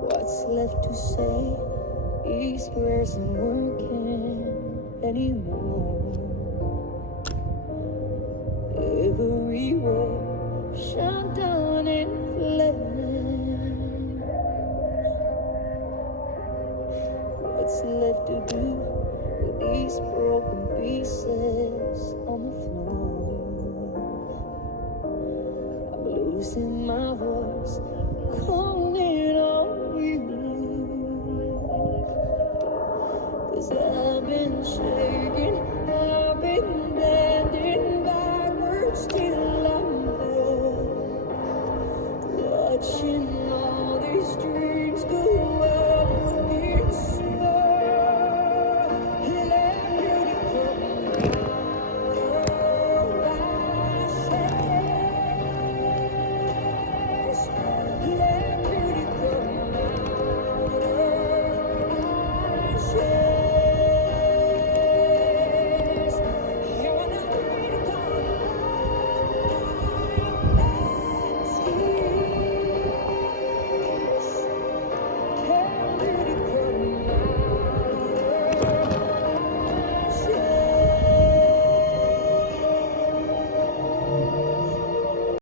What's left to say? Easter isn't working anymore. Everywhere shut down in flames. What's left to do with these broken pieces on the floor? I'm losing my voice, calling on you. 'Cause I've been shaking, I've been bending backwards till I'm there, watching